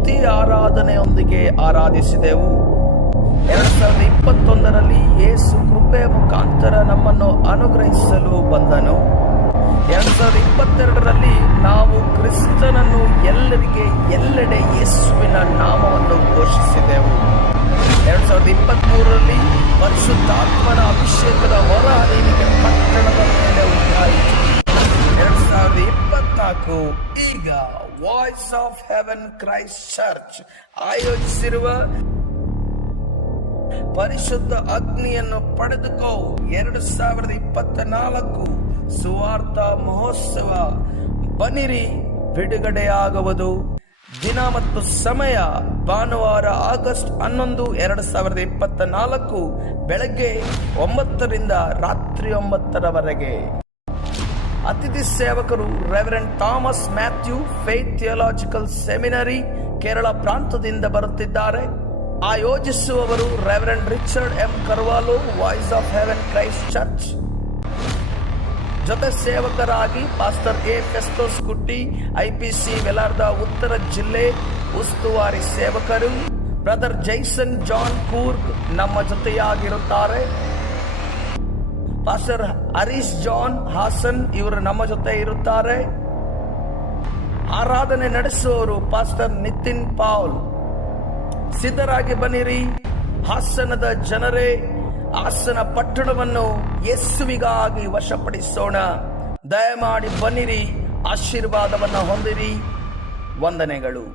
ಸ್ತುತಿ ಆರಾಧನೆಯೊಂದಿಗೆ ಆರಾಧಿಸಿದೆವು. 2021ರಲ್ಲಿ ಯೇಸು ಕೃಪೆಯ ಮುಖಾಂತರ ನಮ್ಮನ್ನು ಅನುಗ್ರಹಿಸಲು ಬಂದನು. 2022ರಲ್ಲಿ ನಾವು ಕ್ರಿಸ್ತನನ್ನು ಎಲ್ಲರಿಗೆ ಎಲ್ಲೆಡೆ ಯೇಸುವಿನ ನಾಮವನ್ನು ಘೋಷಿಸಿದೆವು. 2023ರಲ್ಲಿ ಪರಿಶುದ್ಧಾತ್ಮನ ಅಭಿಷೇಕದ ಹೊರ ಹರಿವಿಗೆ ಪಟ್ಟಣದ ಮೇಲೆ ಉಂಟಾಯಿತು. 2024 ಈಗ voice of heaven Christ church ಆಯೋಜಿಸಿರುವ ಪರಿಶುದ್ಧ ಅಗ್ನಿಯನ್ನು ಪಡೆದುಕೋ 2024 ಸುವಾರ್ಥ ಮಹೋತ್ಸವ ಬನ್ನಿರಿ ಬಿಡುಗಡೆಯಾಗುವುದು. ದಿನ ಮತ್ತು ಸಮಯ ಭಾನುವಾರ ಆಗಸ್ಟ್ 11, 2024 ಬೆಳಗ್ಗೆ 9ರಿಂದ ರಾತ್ರಿ 9ರವರೆಗೆ. ಅತಿಥಿ ಸೇವಕರು reverend Thomas Mathew, Faith Theological Seminary, Kerala ಪ್ರಾಂತದಿಂದ ಬರುತ್ತಿದ್ದಾರೆ. ಆಯೋಜಿಸುವವರು reverend Richard M Carvalho, voice of heaven Christ church. ಜೊತೆ ಸೇವಕರಾಗಿ pastor A Festus Kutty, IPC ವೆಲಾರ್ದ ಉತ್ತರ ಜಿಲ್ಲೆ ಉಸ್ತುವಾರಿ ಸೇವಕರು. ಬ್ರದರ್ ಜೈಸನ್ ಜಾನ್ ಕೂರ್ಗ್ ನಮ್ಮ ಜೊತೆಯಾಗಿರುತ್ತಾರೆ. ಪಾಸ್ಟರ್ ಹರೀಶ್ ಜಾನ್ ಹಾಸನ್ ಇವರು ನಮ್ಮ ಜೊತೆ ಇರುತ್ತಾರೆ. ಆರಾಧನೆ ನಡೆಸುವವರು ಪಾಸ್ಟರ್ ನಿತಿನ್ ಪಾಲ್. ಸಿದ್ಧರಾಗಿ ಬನ್ನಿರಿ. ಹಾಸನದ ಜನರೇ, ಹಾಸನ ಪಟ್ಟಣವನ್ನು ಯೇಸುವಿಗಾಗಿ ವಶಪಡಿಸೋಣ. ದಯಮಾಡಿ ಬನ್ನಿರಿ, ಆಶೀರ್ವಾದವನ್ನು ಹೊಂದಿರಿ. ವಂದನೆಗಳು.